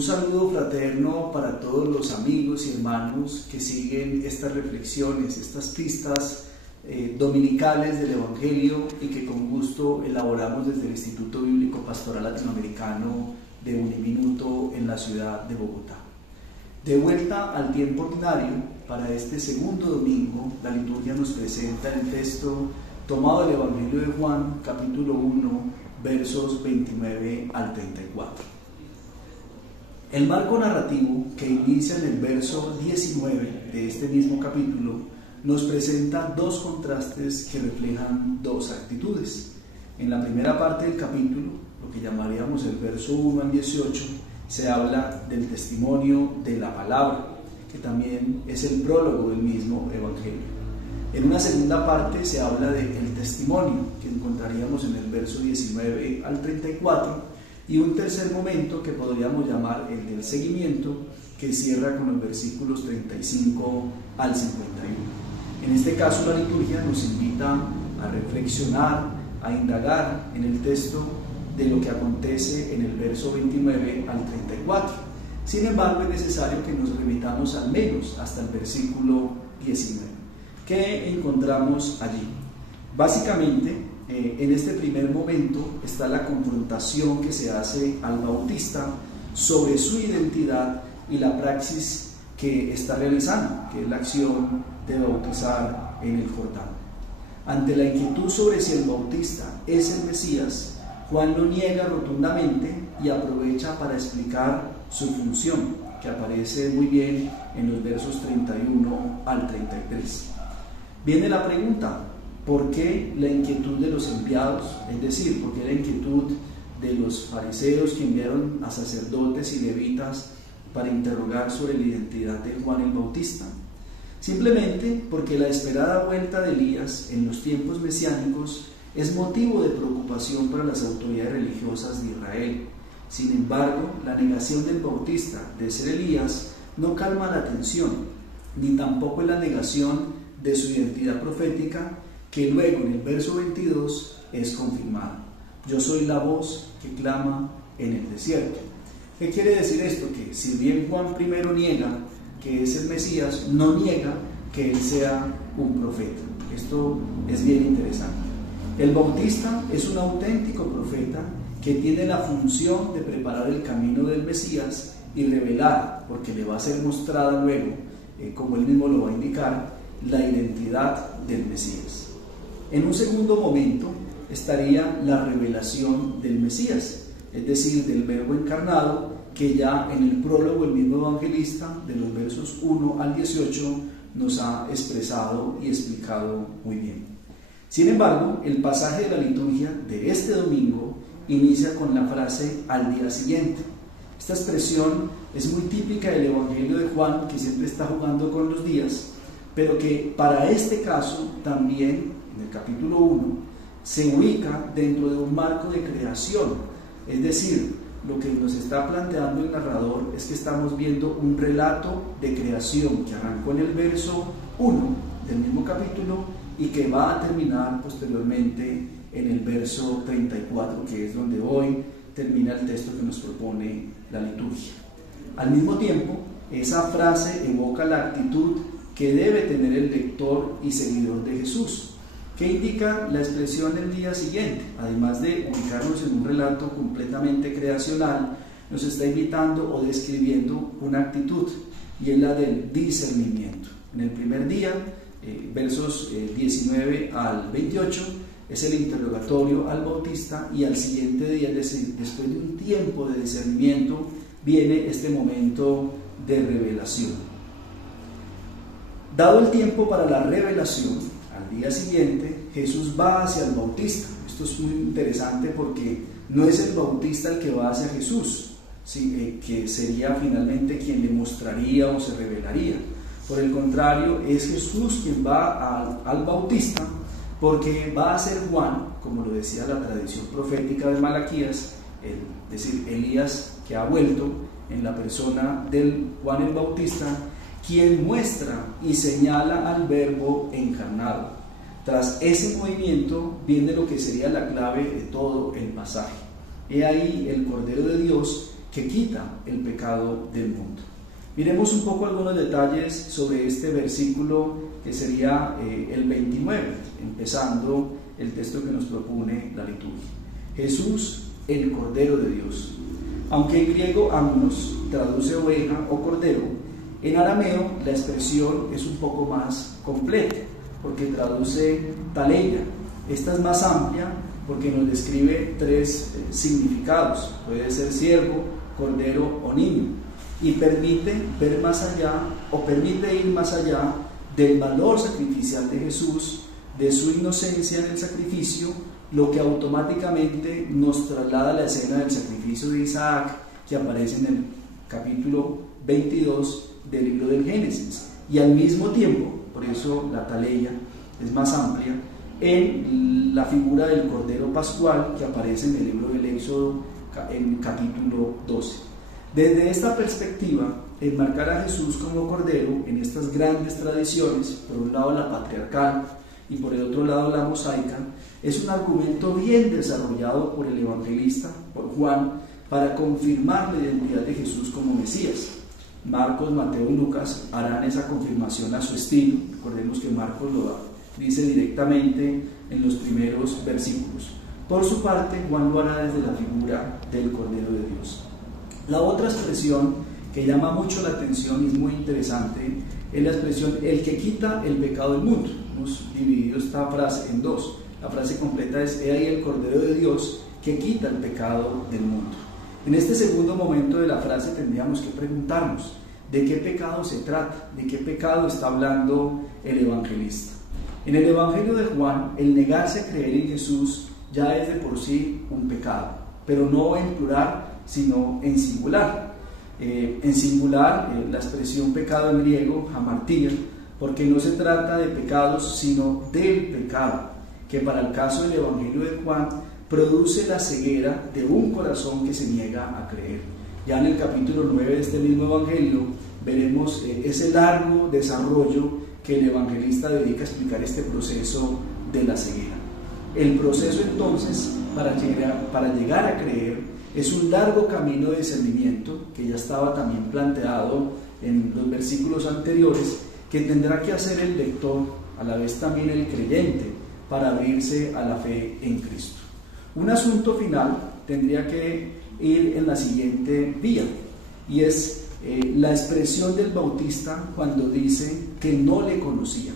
Un saludo fraterno para todos los amigos y hermanos que siguen estas reflexiones, estas pistas dominicales del Evangelio y que con gusto elaboramos desde el Instituto Bíblico Pastoral Latinoamericano de Uniminuto en la ciudad de Bogotá. De vuelta al tiempo ordinario, para este segundo domingo, la liturgia nos presenta el texto tomado del Evangelio de Juan, capítulo 1, versos 29 al 34. El marco narrativo que inicia en el verso 19 de este mismo capítulo nos presenta dos contrastes que reflejan dos actitudes. En la primera parte del capítulo, lo que llamaríamos el verso 1 al 18, se habla del testimonio de la palabra, que también es el prólogo del mismo Evangelio. En una segunda parte se habla del testimonio, que encontraríamos en el verso 19 al 34, y un tercer momento que podríamos llamar el del seguimiento, que cierra con los versículos 35 al 51. En este caso la liturgia nos invita a reflexionar, a indagar en el texto de lo que acontece en el verso 29 al 34. Sin embargo, es necesario que nos remitamos al menos hasta el versículo 19. ¿Qué encontramos allí? Básicamente, en este primer momento está la confrontación que se hace al bautista sobre su identidad y la praxis que está realizando, que es la acción de bautizar en el Jordán. Ante la inquietud sobre si el bautista es el Mesías, Juan lo niega rotundamente y aprovecha para explicar su función, que aparece muy bien en los versos 31 al 33. Viene la pregunta: ¿por qué la inquietud de los enviados? Es decir, ¿por qué la inquietud de los fariseos que enviaron a sacerdotes y levitas para interrogar sobre la identidad de Juan el Bautista? Simplemente porque la esperada vuelta de Elías en los tiempos mesiánicos es motivo de preocupación para las autoridades religiosas de Israel. Sin embargo, la negación del Bautista de ser Elías no calma la tensión, ni tampoco la negación de su identidad profética, que luego en el verso 22 es confirmada. Yo soy la voz que clama en el desierto. ¿Qué quiere decir esto? Que si bien Juan primero niega que es el Mesías, no niega que él sea un profeta. Esto es bien interesante. El Bautista es un auténtico profeta que tiene la función de preparar el camino del Mesías y revelar, porque le va a ser mostrada luego, como él mismo lo va a indicar, la identidad del Mesías. En un segundo momento estaría la revelación del Mesías, es decir, del Verbo encarnado, que ya en el prólogo el mismo evangelista, de los versos 1 al 18, nos ha expresado y explicado muy bien. Sin embargo, el pasaje de la liturgia de este domingo inicia con la frase "al día siguiente". Esta expresión es muy típica del Evangelio de Juan, que siempre está jugando con los días, pero que para este caso también, en el capítulo 1, se ubica dentro de un marco de creación. Es decir, lo que nos está planteando el narrador es que estamos viendo un relato de creación que arrancó en el verso 1 del mismo capítulo y que va a terminar posteriormente en el verso 34, que es donde hoy termina el texto que nos propone la liturgia. Al mismo tiempo, esa frase evoca la actitud que debe tener el lector y seguidor de Jesús. ¿Qué indica la expresión del día siguiente? Además de ubicarnos en un relato completamente creacional, nos está invitando o describiendo una actitud, y es la del discernimiento. En el primer día, versos 19 al 28, es el interrogatorio al Bautista, y al siguiente día, es decir, después de un tiempo de discernimiento, viene este momento de revelación. Dado el tiempo para la revelación, al día siguiente, Jesús va hacia el Bautista. Esto es muy interesante porque no es el Bautista el que va hacia Jesús, ¿sí? Que sería finalmente quien le mostraría o se revelaría. Por el contrario, es Jesús quien va al Bautista, porque va a ser Juan, como lo decía la tradición profética de Malaquías, es decir, Elías que ha vuelto en la persona del Juan el Bautista, quien muestra y señala al Verbo encarnado. Tras ese movimiento viene lo que sería la clave de todo el pasaje. He ahí el Cordero de Dios que quita el pecado del mundo. Miremos un poco algunos detalles sobre este versículo que sería el 29, empezando el texto que nos propone la liturgia. Jesús, el Cordero de Dios. Aunque en griego amnos traduce oveja o cordero, en arameo la expresión es un poco más completa, porque traduce taleia. Esta es más amplia porque nos describe tres significados. Puede ser siervo, cordero o niño, y permite ver más allá, o permite ir más allá del valor sacrificial de Jesús, de su inocencia en el sacrificio, lo que automáticamente nos traslada a la escena del sacrificio de Isaac, que aparece en el capítulo 22 del libro del Génesis, y al mismo tiempo, por eso la taleia es más amplia, en la figura del Cordero Pascual que aparece en el libro del Éxodo en capítulo 12. Desde esta perspectiva, enmarcar a Jesús como Cordero en estas grandes tradiciones, por un lado la patriarcal y por el otro lado la mosaica, es un argumento bien desarrollado por el evangelista, por Juan, para confirmar la identidad de Jesús como Mesías. Marcos, Mateo y Lucas harán esa confirmación a su estilo. Recordemos que Marcos lo dice directamente en los primeros versículos. Por su parte, Juan lo hará desde la figura del Cordero de Dios. La otra expresión que llama mucho la atención y es muy interesante es la expresión el que quita el pecado del mundo. Hemos dividido esta frase en dos. La frase completa es: he ahí el Cordero de Dios que quita el pecado del mundo. En este segundo momento de la frase tendríamos que preguntarnos ¿de qué pecado se trata? ¿De qué pecado está hablando el evangelista? En el Evangelio de Juan, el negarse a creer en Jesús ya es de por sí un pecado, pero no en plural, sino en singular. En singular, la expresión pecado en griego, hamartia, porque no se trata de pecados, sino del pecado, que para el caso del Evangelio de Juan produce la ceguera de un corazón que se niega a creer. Ya en el capítulo 9 de este mismo Evangelio veremos ese largo desarrollo que el evangelista dedica a explicar este proceso de la ceguera. El proceso entonces para llegar a creer es un largo camino de discernimiento que ya estaba también planteado en los versículos anteriores, que tendrá que hacer el lector, a la vez también el creyente, para abrirse a la fe en Cristo. Un asunto final tendría que ir en la siguiente vía, y es la expresión del Bautista cuando dice que no le conocía.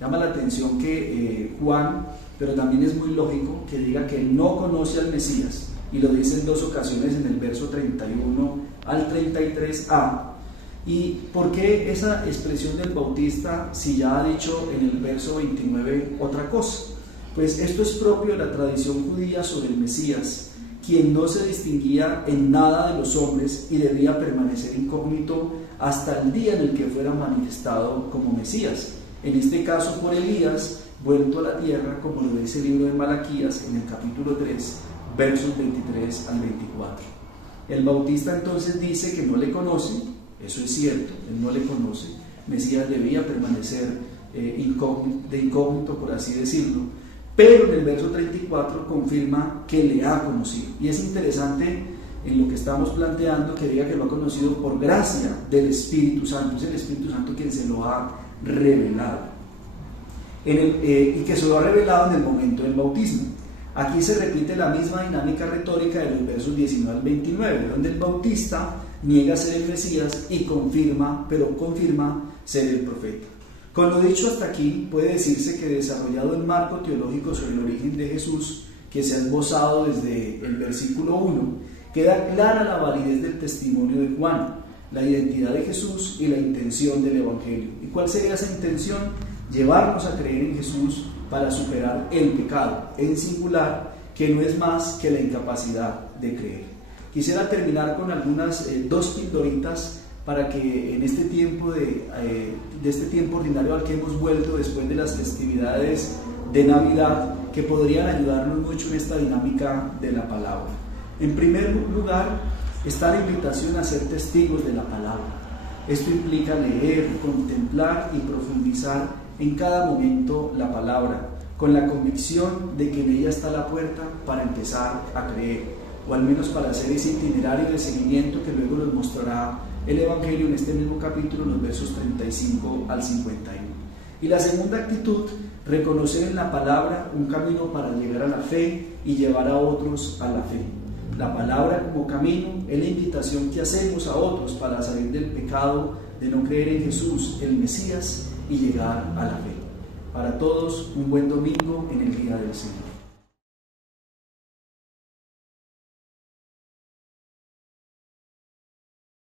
Llama la atención que Juan, pero también es muy lógico que diga que no conoce al Mesías, y lo dice en dos ocasiones, en el verso 31 al 33a. ¿Y por qué esa expresión del Bautista si ya ha dicho en el verso 29 otra cosa? Pues esto es propio de la tradición judía sobre el Mesías, quien no se distinguía en nada de los hombres y debía permanecer incógnito hasta el día en el que fuera manifestado como Mesías, en este caso por Elías, vuelto a la tierra, como lo dice el libro de Malaquías en el capítulo 3, versos 23 al 24. El Bautista entonces dice que no le conoce, eso es cierto, él no le conoce, Mesías debía permanecer de incógnito, por así decirlo, pero en el verso 34 confirma que le ha conocido. Y es interesante en lo que estamos planteando que diga que lo ha conocido por gracia del Espíritu Santo. Es el Espíritu Santo quien se lo ha revelado. Y que se lo ha revelado en el momento del bautismo. Aquí se repite la misma dinámica retórica de los versos 19 al 29, donde el Bautista niega ser el Mesías y confirma ser el profeta. Con lo dicho hasta aquí, puede decirse que desarrollado el marco teológico sobre el origen de Jesús, que se ha esbozado desde el versículo 1, queda clara la validez del testimonio de Juan, la identidad de Jesús y la intención del Evangelio. ¿Y cuál sería esa intención? Llevarnos a creer en Jesús para superar el pecado, en singular, que no es más que la incapacidad de creer. Quisiera terminar con algunas dos pildoritas para que en este tiempo de este tiempo ordinario al que hemos vuelto después de las festividades de Navidad, que podrían ayudarnos mucho en esta dinámica de la palabra. En primer lugar, está la invitación a ser testigos de la palabra. Esto implica leer, contemplar y profundizar en cada momento la palabra, con la convicción de que en ella está la puerta para empezar a creer. o al menos para hacer ese itinerario de seguimiento que luego nos mostrará el Evangelio en este mismo capítulo, en los versos 35 al 51. Y la segunda actitud, reconocer en la palabra un camino para llegar a la fe y llevar a otros a la fe. La palabra como camino es la invitación que hacemos a otros para salir del pecado de no creer en Jesús, el Mesías, y llegar a la fe. Para todos, un buen domingo en el día del Señor.